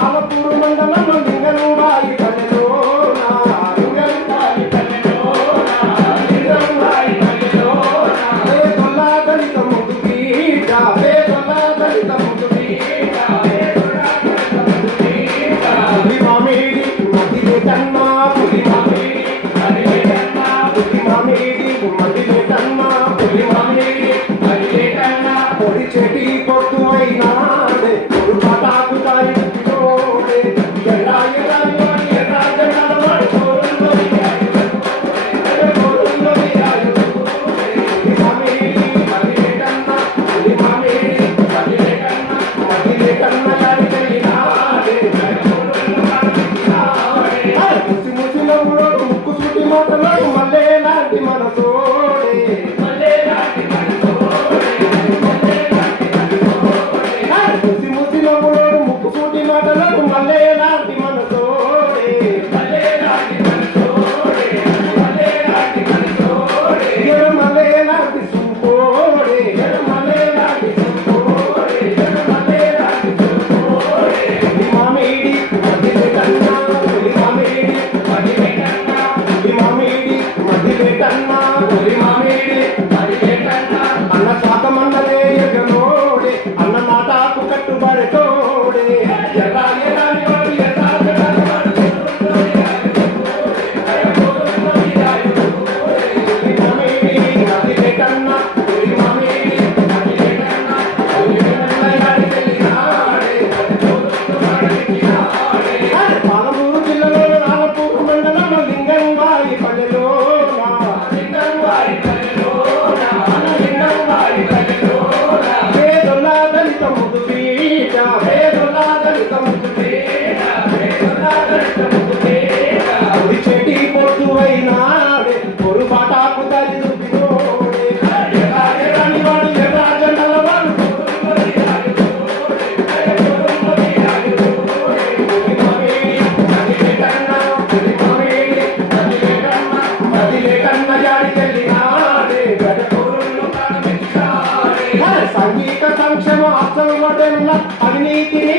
आलोप మామిడి మదిలే కన్నా పులి మామిడి అన్న శాత అసలు అవినీతిని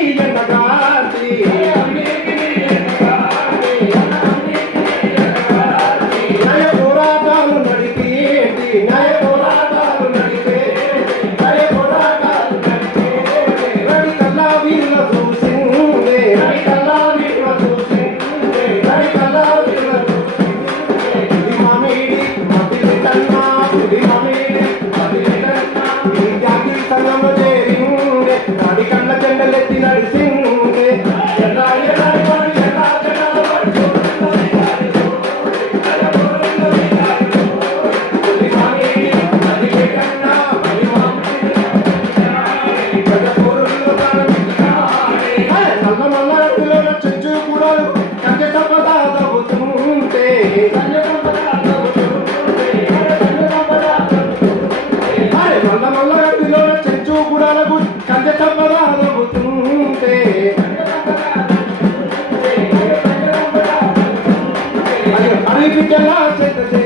we began our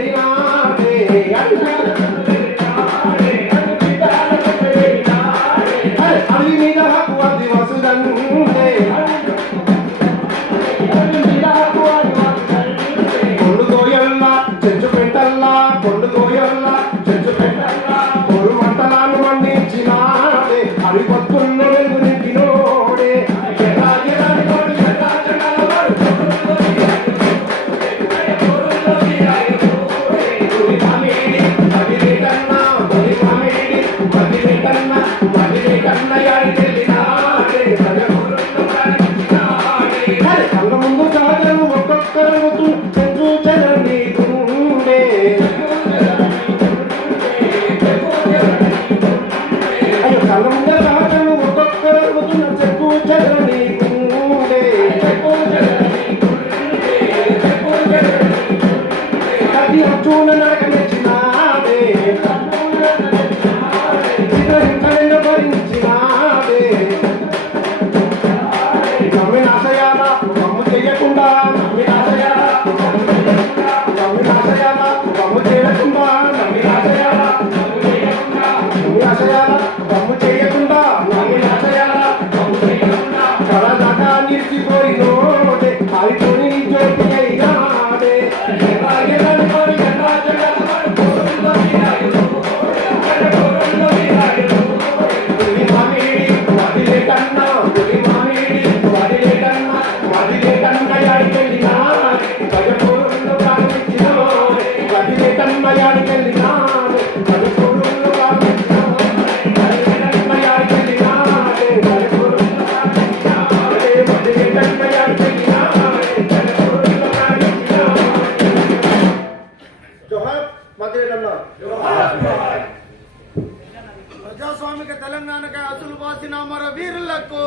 ప్రజాస్వామిక తెలంగాణకై అసలు వాసిన అమర వీరులకు.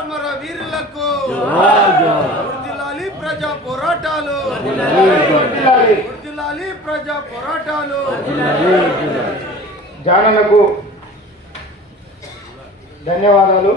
అమర వీరులకు. ప్రజా పోరాటాలు వర్ధిల్లాలి. ప్రజా పోరాటాలు జానన్నకు ధన్యవాదాలు